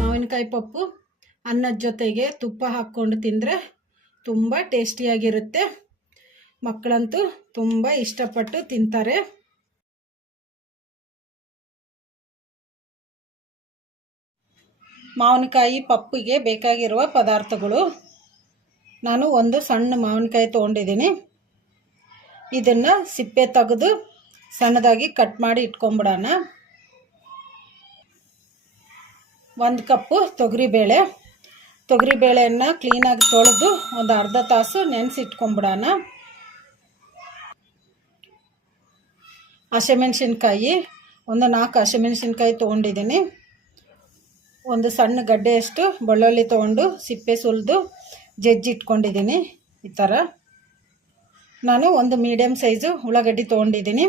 ಮಾವಿನಕಾಯಿ ಪಪ್ಪು ಅನ್ನದ ಜೊತೆಗೆ ತುಪ್ಪ ಹಾಕ್ಕೊಂಡು ತಿಂದರೆ ತುಂಬ ಟೇಸ್ಟಿಯಾಗಿರುತ್ತೆ. ಮಕ್ಕಳಂತೂ ತುಂಬ ಇಷ್ಟಪಟ್ಟು ತಿಂತಾರೆ. ಮಾವಿನಕಾಯಿ ಪಪ್ಪಿಗೆ ಬೇಕಾಗಿರುವ ಪದಾರ್ಥಗಳು: ನಾನು ಒಂದು ಸಣ್ಣ ಮಾವಿನಕಾಯಿ ತೊಗೊಂಡಿದ್ದೀನಿ. ಇದನ್ನು ಸಿಪ್ಪೆ ತೆಗೆದು ಸಣ್ಣದಾಗಿ ಕಟ್ ಮಾಡಿ ಇಟ್ಕೊಂಬಿಡೋಣ. 1 ಕಪ್ಪು ತೊಗರಿಬೇಳೆಯನ್ನು ಕ್ಲೀನಾಗಿ ತೊಳೆದು ಒಂದು ಅರ್ಧ ತಾಸು ನೆನೆಸಿಟ್ಕೊಂಬಿಡೋಣ. ಹಸಿಮೆಣಸಿನ್ಕಾಯಿ ಒಂದು 4 ಹಸಿಮೆಣಸಿನ್ಕಾಯಿ ತೊಗೊಂಡಿದ್ದೀನಿ. ಒಂದು ಸಣ್ಣ ಗಡ್ಡೆಯಷ್ಟು ಬೆಳ್ಳುಳ್ಳಿ ತೊಗೊಂಡು ಸಿಪ್ಪೆ ಸುಲಿದು ಜಜ್ಜಿಟ್ಕೊಂಡಿದ್ದೀನಿ. ಈ ಥರ ನಾನು ಒಂದು ಮೀಡಿಯಮ್ ಸೈಜು ಉಳ್ಳಾಗಡ್ಡಿ ತೊಗೊಂಡಿದ್ದೀನಿ.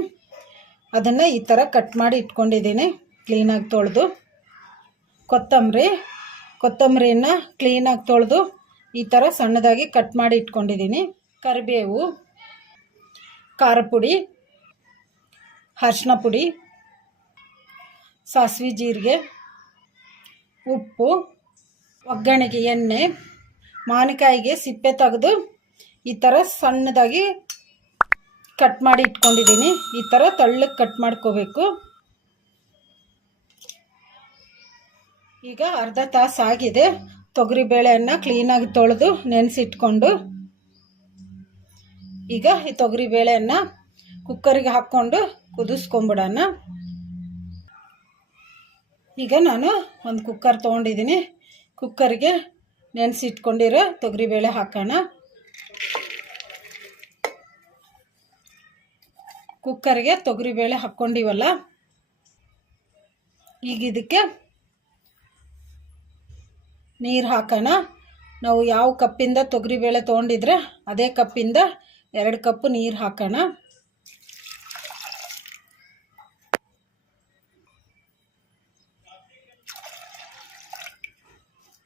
ಅದನ್ನು ಈ ಥರ ಕಟ್ ಮಾಡಿ ಇಟ್ಕೊಂಡಿದ್ದೀನಿ ಕ್ಲೀನಾಗಿ ತೊಳೆದು. ಕೊತ್ತಂಬರಿನ ಕ್ಲೀನಾಗಿ ತೊಳೆದು ಈ ಥರ ಸಣ್ಣದಾಗಿ ಕಟ್ ಮಾಡಿ ಇಟ್ಕೊಂಡಿದ್ದೀನಿ. ಕರಿಬೇವು, ಖಾರ ಪುಡಿ, ಅರಿಶಿನ ಪುಡಿ, ಸಾಸಿವೆ ಜೀರಿಗೆ, ಉಪ್ಪು, ಒಗ್ಗರಣೆಗೆ ಎಣ್ಣೆ, ಮಾವಿನಕಾಯಿಗೆ ಸಿಪ್ಪೆ ತೆಗೆದು ಈ ಥರ ಸಣ್ಣದಾಗಿ ಕಟ್ ಮಾಡಿ ಇಟ್ಕೊಂಡಿದ್ದೀನಿ. ಈ ಥರ ತೆಳ್ಳಗೆ ಕಟ್ ಮಾಡ್ಕೋಬೇಕು. ಈಗ ಅರ್ಧ ತಾಸು ಆಗಿದೆ. ತೊಗರಿಬೇಳೆಯನ್ನು ಕ್ಲೀನಾಗಿ ತೊಳೆದು ನೆನೆಸಿಟ್ಕೊಂಡು ಈಗ ಈ ತೊಗರಿಬೇಳೆಯನ್ನು ಕುಕ್ಕರಿಗೆ ಹಾಕ್ಕೊಂಡು ಕುದಿಸ್ಕೊಂಬಿಡೋಣ. ಈಗ ನಾನು ಒಂದು ಕುಕ್ಕರ್ ತೊಗೊಂಡಿದ್ದೀನಿ. ಕುಕ್ಕರಿಗೆ ನೆನೆಸಿಟ್ಕೊಂಡಿರೋ ತೊಗರಿಬೇಳೆ ಹಾಕೋಣ. ಕುಕ್ಕರ್ಗೆ ತೊಗರಿಬೇಳೆ ಹಾಕ್ಕೊಂಡಿವಲ್ಲ, ಈಗ ಇದಕ್ಕೆ ನೀರು ಹಾಕೋಣ. ನಾವು ಯಾವ ಕಪ್ಪಿಂದ ತೊಗರಿಬೇಳೆ ತೊಗೊಂಡಿದ್ರೆ ಅದೇ ಕಪ್ಪಿಂದ 2 ಕಪ್ ನೀರು ಹಾಕೋಣ.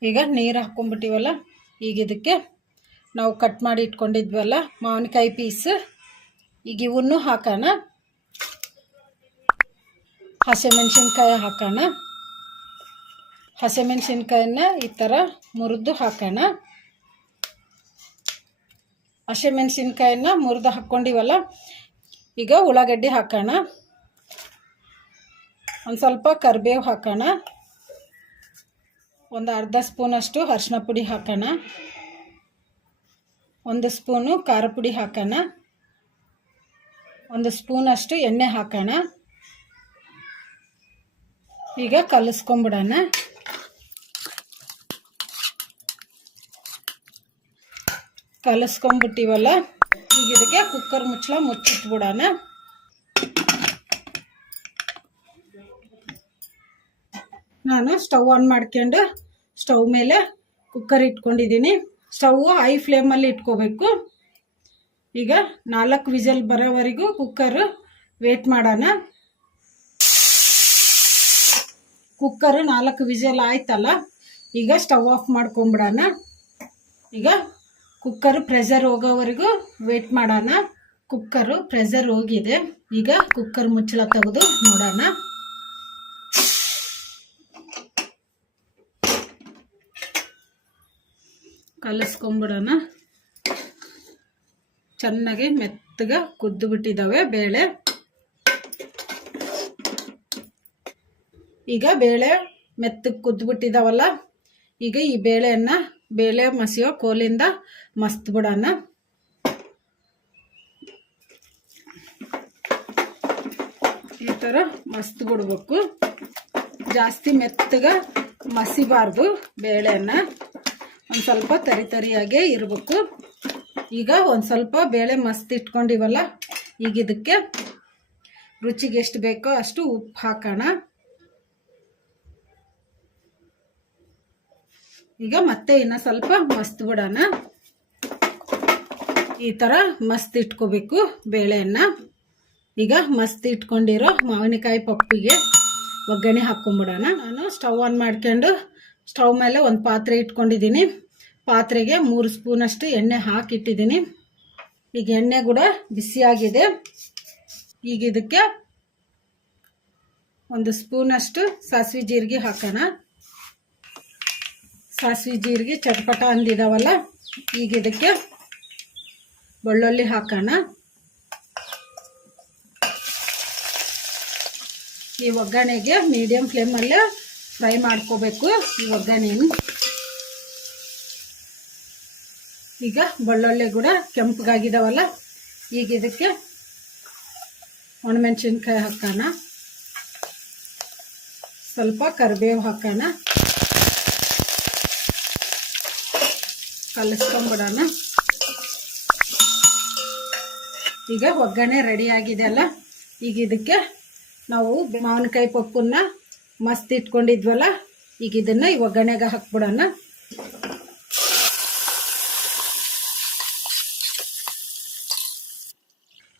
ಈಗ ನೀರು ಹಾಕ್ಕೊಂಬಿಟ್ಟಿವಲ್ಲ, ಈಗ ಇದಕ್ಕೆ ನಾವು ಕಟ್ ಮಾಡಿ ಇಟ್ಕೊಂಡಿದ್ವಲ್ಲ ಮಾವಿನಕಾಯಿ ಪೀಸ್, ಈಗ ಇವನ್ನೂ ಹಾಕೋಣ. ಹಸಿಮೆಣಸಿನ್ಕಾಯಿ ಹಾಕೋಣ. ಹಸಿಮೆಣಸಿನ್ಕಾಯನ್ನ ಈ ಥರ ಮುರಿದು ಹಾಕೋಣ. ಹಸಿಮೆಣಸಿನ್ಕಾಯನ್ನ ಮುರಿದು ಹಾಕ್ಕೊಂಡಿವಲ್ಲ, ಈಗ ಉಳ್ಳಾಗಡ್ಡಿ ಹಾಕೋಣ. ಒಂದು ಸ್ವಲ್ಪ ಕರಿಬೇವು ಹಾಕೋಣ. ಒಂದು ಅರ್ಧ ಸ್ಪೂನಷ್ಟು ಅರಿಶಿನ ಪುಡಿ ಹಾಕೋಣ. 1 ಸ್ಪೂನು ಖಾರ ಪುಡಿ ಹಾಕೋಣ. 1 ಸ್ಪೂನಷ್ಟು ಎಣ್ಣೆ ಹಾಕೋಣ. ಈಗ ಕಲಿಸ್ಕೊಂಬಿಡೋಣ. ಕಲಿಸ್ಕೊಂಬಿಟ್ಟಿವಲ್ಲ, ಈಗ ಇದಕ್ಕೆ ಕುಕ್ಕರ್ ಮುಚ್ಚಳ ಮುಚ್ಚಿಟ್ಬಿಡೋಣ. ನಾನು ಸ್ಟವ್ ಆನ್ ಮಾಡ್ಕೊಂಡು ಸ್ಟವ್ ಮೇಲೆ ಕುಕ್ಕರ್ ಇಟ್ಕೊಂಡಿದ್ದೀನಿ. ಸ್ಟವ್ ಹೈ ಫ್ಲೇಮಲ್ಲಿ ಇಟ್ಕೋಬೇಕು. ಈಗ 4 ವಿಸಲ್ ಬರೋವರೆಗೂ ಕುಕ್ಕರ್ ವೇಟ್ ಮಾಡೋಣ. ಕುಕ್ಕರ್ 4 ವಿಸಲ್ ಆಯ್ತಲ್ಲ, ಈಗ ಸ್ಟವ್ ಆಫ್ ಮಾಡ್ಕೊಂಬಿಡೋಣ. ಈಗ ಕುಕ್ಕರ್ ಪ್ರೆಷರ್ ಹೋಗೋವರೆಗೂ ವೇಟ್ ಮಾಡೋಣ. ಕುಕ್ಕರು ಪ್ರೆಷರ್ ಹೋಗಿದೆ. ಈಗ ಕುಕ್ಕರ್ ಮುಚ್ಚಳ ತೆಗೆದು ನೋಡೋಣ. ಕಲಿಸ್ಕೊಂಬಿಡೋಣ. ಚೆನ್ನಾಗಿ ಮೆತ್ತಗೆ ಕುದ್ದು ಬಿಟ್ಟಿದ್ದಾವೆ ಬೇಳೆ. ಈಗ ಬೇಳೆ ಮೆತ್ತಗೆ ಕುದ್ದು ಬಿಟ್ಟಿದ್ದಾವಲ್ಲ, ಈಗ ಈ ಬೇಳೆ ಮಸಿಯೋ ಕೋಲಿಂದ ಮಸ್ತ್ ಬಿಡೋಣ. ಈ ಥರ ಮಸ್ತ್ ಬಿಡ್ಬೇಕು. ಜಾಸ್ತಿ ಮೆತ್ತಗೆ ಮಸಿಬಾರ್ದು ಬೇಳೆನ, ಒಂದು ಸ್ವಲ್ಪ ತರಿಯಾಗೇ ಇರಬೇಕು. ಈಗ ಒಂದು ಸ್ವಲ್ಪ ಬೇಳೆ ಮಸ್ತ್ ಇಟ್ಕೊಂಡಿವಲ್ಲ, ಈಗ ಇದಕ್ಕೆ ರುಚಿಗೆ ಎಷ್ಟು ಬೇಕೋ ಅಷ್ಟು ಉಪ್ಪು ಹಾಕೋಣ. ಈಗ ಮತ್ತೆ ಇನ್ನು ಸ್ವಲ್ಪ ಮಸ್ತ್ ಬಿಡೋಣ. ಈ ಥರ ಮಸ್ತ್ ಇಟ್ಕೋಬೇಕು ಬೇಳೆಯನ್ನು. ಈಗ ಮಸ್ತ್ ಇಟ್ಕೊಂಡಿರೋ ಮಾವಿನಕಾಯಿ ಪಪ್ಪಿಗೆ ಒಗ್ಗರಣೆ ಹಾಕ್ಕೊಂಬಿಡೋಣ. ನಾನು ಸ್ಟವ್ ಆನ್ ಮಾಡ್ಕೊಂಡು ಸ್ಟವ್ ಮೇಲೆ ಒಂದು ಪಾತ್ರೆ ಇಟ್ಕೊಂಡಿದ್ದೀನಿ. ಪಾತ್ರೆಗೆ 3 ಸ್ಪೂನಷ್ಟು ಎಣ್ಣೆ ಹಾಕಿಟ್ಟಿದ್ದೀನಿ. ಈಗ ಎಣ್ಣೆ ಕೂಡ ಬಿಸಿಯಾಗಿದೆ. ಈಗ ಇದಕ್ಕೆ ಒಂದು ಸ್ಪೂನಷ್ಟು ಸಾಸಿವೆ ಜೀರಿಗೆ ಹಾಕೋಣ. ಸಾಸಿವೆ ಜೀರಿಗೆ ಚಟ್ಪಟ ಅಂದಿದಾವಲ್ಲ, ಈಗ ಇದಕ್ಕೆ ಬೆಳ್ಳುಳ್ಳಿ ಹಾಕೋಣ. ಈ ಒಗ್ಗರಣೆಗೆ ಮೀಡಿಯಂ ಫ್ಲೇಮಲ್ಲೇ ಫ್ರೈ ಮಾಡ್ಕೋಬೇಕು ಈ ಒಗ್ಗರಣೆಯನ್ನು. ಈಗ ಬೆಳ್ಳುಳ್ಳಿ ಕೂಡ ಕೆಂಪಗಾಗಿದಾವಲ್ಲ, ಈಗ ಇದಕ್ಕೆ ಒಣಮೆಣಸಿನ್ಕಾಯಿ ಹಾಕೋಣ. ಸ್ವಲ್ಪ ಕರಿಬೇವು ಹಾಕೋಣ. ಕಲಿಸ್ಕೊಂಡ್ಬಿಡೋಣ. ಈಗ ಒಗ್ಗರಣೆ ರೆಡಿ ಆಗಿದೆ ಅಲ್ಲ, ಈಗ ಇದಕ್ಕೆ ನಾವು ಮಾವಿನಕಾಯಿ ಪಪ್ಪನ್ನ ಮಸ್ತ್ ಇಟ್ಕೊಂಡಿದ್ವಲ್ಲ, ಈಗ ಇದನ್ನ ಈ ಒಗ್ಗರಣೆಗೆ ಹಾಕ್ಬಿಡೋಣ.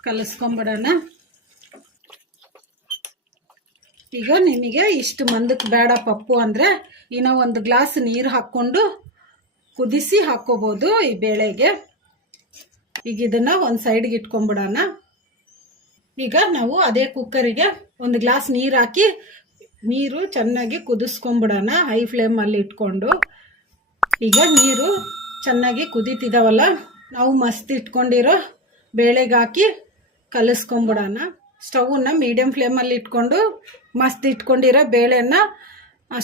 ಕಲಿಸ್ಕೊಂಬಿಡೋಣ. ಈಗ ನಿಮಗೆ ಇಷ್ಟು ಮಂದಕ್ಕೆ ಬೇಡ ಪಪ್ಪು ಅಂದರೆ ಇನ್ನು ಒಂದು ಗ್ಲಾಸ್ ನೀರು ಹಾಕ್ಕೊಂಡು ಕುದಿಸಿ ಹಾಕ್ಕೋಬೋದು ಈ ಬೇಳೆಗೆ. ಈಗ ಇದನ್ನು ಒಂದು ಸೈಡ್ಗೆ ಇಟ್ಕೊಂಡ್ಬಿಡೋಣ. ಈಗ ನಾವು ಅದೇ ಕುಕ್ಕರಿಗೆ ಒಂದು ಗ್ಲಾಸ್ ನೀರು ಹಾಕಿ ನೀರು ಚೆನ್ನಾಗಿ ಕುದಿಸ್ಕೊಂಬಿಡೋಣ ಹೈ ಫ್ಲೇಮಲ್ಲಿ ಇಟ್ಕೊಂಡು. ಈಗ ನೀರು ಚೆನ್ನಾಗಿ ಕುದೀತಿದಾವಲ್ಲ, ನಾವು ಮಸ್ತ್ ಇಟ್ಕೊಂಡಿರೋ ಬೇಳೆಗೆ ಹಾಕಿ ಕಲಿಸ್ಕೊಂಬಿಡೋಣ. ಸ್ಟವ್ನ ಮೀಡಿಯಂ ಫ್ಲೇಮಲ್ಲಿ ಇಟ್ಕೊಂಡು ಮಸ್ತ್ ಇಟ್ಕೊಂಡಿರೋ ಬೇಳೆನ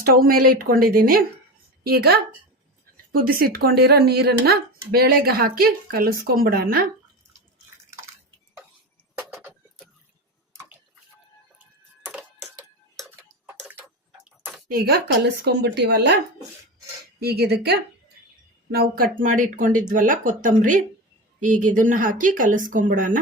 ಸ್ಟವ್ ಮೇಲೆ ಇಟ್ಕೊಂಡಿದ್ದೀನಿ. ಈಗ ಕುದಿಸಿಟ್ಕೊಂಡಿರೋ ನೀರನ್ನು ಬೇಳೆಗೆ ಹಾಕಿ ಕಲಿಸ್ಕೊಂಬಿಡೋಣ. ಈಗ ಕಲಿಸ್ಕೊಂಬಿಟ್ಟಿವಲ್ಲ, ಈಗ ಇದಕ್ಕೆ ನಾವು ಕಟ್ ಮಾಡಿ ಇಟ್ಕೊಂಡಿದ್ವಲ್ಲ ಕೊತ್ತಂಬರಿ, ಈಗ ಇದನ್ನು ಹಾಕಿ ಕಲಿಸ್ಕೊಂಬಿಡೋಣ.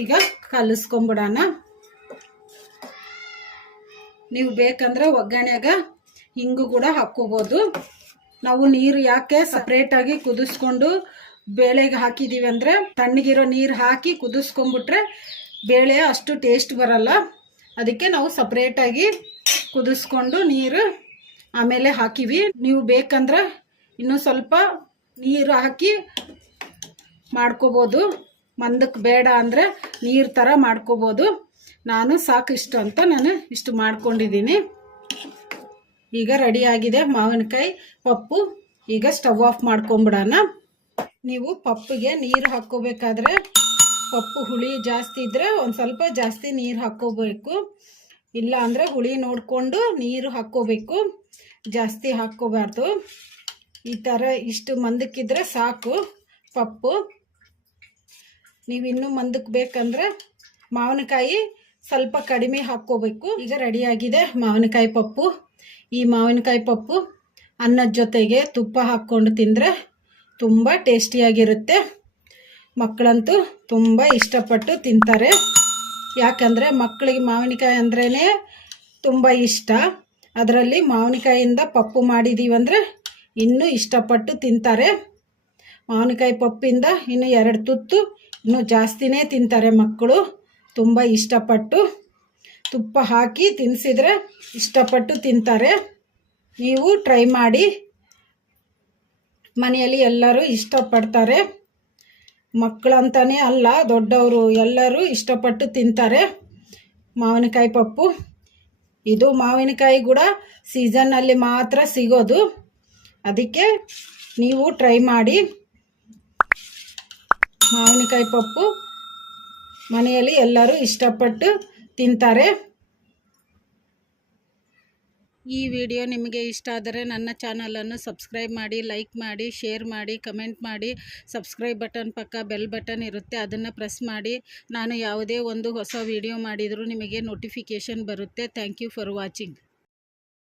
ಈಗ ಕಲಿಸ್ಕೊಂಬಿಡೋಣ. ನೀವು ಬೇಕಂದ್ರೆ ಒಗ್ಗರಣೆಗ ಹಿಂಗು ಕೂಡ ಹಾಕ್ಕೋಬೋದು. ನಾವು ನೀರು ಯಾಕೆ ಸಪ್ರೇಟಾಗಿ ಕುದಿಸ್ಕೊಂಡು ಬೇಳೆಗೆ ಹಾಕಿದ್ದೀವಿ ಅಂದರೆ ತಣ್ಣಗಿರೋ ನೀರು ಹಾಕಿ ಕುದಿಸ್ಕೊಂಡ್ಬಿಟ್ರೆ ಬೇಳೆ ಅಷ್ಟು ಟೇಸ್ಟ್ ಬರಲ್ಲ. ಅದಕ್ಕೆ ನಾವು ಸಪ್ರೇಟಾಗಿ ಕುದಿಸ್ಕೊಂಡು ನೀರು ಆಮೇಲೆ ಹಾಕಿವಿ. ನೀವು ಬೇಕಂದ್ರೆ ಇನ್ನೂ ಸ್ವಲ್ಪ ನೀರು ಹಾಕಿ ಮಾಡ್ಕೋಬೋದು. ಮಂದಕ್ಕೆ ಬೇಡ ಅಂದರೆ ನೀರು ಥರ ಮಾಡ್ಕೋಬೋದು. ನಾನು ಸಾಕು ಇಷ್ಟು ಅಂತ ನಾನು ಇಷ್ಟು ಮಾಡ್ಕೊಂಡಿದ್ದೀನಿ. ಈಗ ರೆಡಿಯಾಗಿದೆ ಮಾವಿನಕಾಯಿ ಪಪ್ಪು. ಈಗ ಸ್ಟವ್ ಆಫ್ ಮಾಡ್ಕೊಂಬಿಡೋಣ. ನೀವು ಪಪ್ಪಿಗೆ ನೀರು ಹಾಕ್ಕೋಬೇಕಾದ್ರೆ ಪಪ್ಪು ಹುಳಿ ಜಾಸ್ತಿ ಇದ್ದರೆ ಒಂದು ಸ್ವಲ್ಪ ಜಾಸ್ತಿ ನೀರು ಹಾಕ್ಕೋಬೇಕು. ಇಲ್ಲ ಅಂದರೆ ಹುಳಿ ನೋಡಿಕೊಂಡು ನೀರು ಹಾಕ್ಕೋಬೇಕು, ಜಾಸ್ತಿ ಹಾಕ್ಕೋಬಾರ್ದು. ಈ ಥರ ಇಷ್ಟು ಮಂದಕ್ಕಿದ್ರೆ ಸಾಕು ಪಪ್ಪು. ನೀವು ಇನ್ನೂ ಮಂದಕ್ಕೆ ಬೇಕಂದ್ರೆ ಮಾವಿನಕಾಯಿ ಸ್ವಲ್ಪ ಕಡಿಮೆ ಹಾಕ್ಕೋಬೇಕು. ಈಗ ರೆಡಿಯಾಗಿದೆ ಮಾವಿನಕಾಯಿ ಪಪ್ಪು. ಈ ಮಾವಿನಕಾಯಿ ಪಪ್ಪು ಅನ್ನದ ಜೊತೆಗೆ ತುಪ್ಪ ಹಾಕ್ಕೊಂಡು ತಿಂದರೆ ತುಂಬ ಟೇಸ್ಟಿಯಾಗಿರುತ್ತೆ. ಮಕ್ಕಳಂತೂ ತುಂಬ ಇಷ್ಟಪಟ್ಟು ತಿಂತಾರೆ. ಯಾಕಂದರೆ ಮಕ್ಕಳಿಗೆ ಮಾವಿನಕಾಯಿ ಅಂದ್ರೇ ತುಂಬ ಇಷ್ಟ. ಅದರಲ್ಲಿ ಮಾವಿನಕಾಯಿಯಿಂದ ಪಪ್ಪು ಮಾಡಿದ್ದೀವಂದರೆ ಇನ್ನೂ ಇಷ್ಟಪಟ್ಟು ತಿಂತಾರೆ. ಮಾವಿನಕಾಯಿ ಪಪ್ಪಿಂದ ಇನ್ನು 2 ತುತ್ತು ಇನ್ನೂ ಜಾಸ್ತಿನೇ ತಿಂತಾರೆ ಮಕ್ಕಳು, ತುಂಬ ಇಷ್ಟಪಟ್ಟು. ತುಪ್ಪ ಹಾಕಿ ತಿನ್ನಿಸಿದ್ರೆ ಇಷ್ಟಪಟ್ಟು ತಿಂತಾರೆ. ನೀವು ಟ್ರೈ ಮಾಡಿ, ಮನೆಯಲ್ಲಿ ಎಲ್ಲರೂ ಇಷ್ಟಪಡ್ತಾರೆ. ಮಕ್ಕಳಂತಲೇ ಅಲ್ಲ, ದೊಡ್ಡವರು ಎಲ್ಲರೂ ಇಷ್ಟಪಟ್ಟು ತಿಂತಾರೆ ಮಾವಿನಕಾಯಿ ಪಪ್ಪು. ಇದು ಮಾವಿನಕಾಯಿ ಕೂಡ ಸೀಸನ್ನಲ್ಲಿ ಮಾತ್ರ ಸಿಗೋದು. ಅದಕ್ಕೆ ನೀವು ಟ್ರೈ ಮಾಡಿ. ಮಾವಿನಕಾಯಿ ಪಪ್ಪು ಮನೆಯಲ್ಲಿ ಎಲ್ಲರೂ ಇಷ್ಟಪಟ್ಟು ತಿಂತಾರೆ. ಈ ವಿಡಿಯೋ ನಿಮಗೆ ಇಷ್ಟ ಆದರೆ ನನ್ನ ಚಾನಲನ್ನು ಸಬ್ಸ್ಕ್ರೈಬ್ ಮಾಡಿ, ಲೈಕ್ ಮಾಡಿ, ಶೇರ್ ಮಾಡಿ, ಕಮೆಂಟ್ ಮಾಡಿ. ಸಬ್ಸ್ಕ್ರೈಬ್ ಬಟನ್ ಪಕ್ಕ ಬೆಲ್ ಬಟನ್ ಇರುತ್ತೆ, ಅದನ್ನು ಪ್ರೆಸ್ ಮಾಡಿ. ನಾನು ಯಾವುದೇ ಒಂದು ಹೊಸ ವಿಡಿಯೋ ಮಾಡಿದರೂ ನಿಮಗೆ ನೋಟಿಫಿಕೇಷನ್ ಬರುತ್ತೆ. Thank you for watching.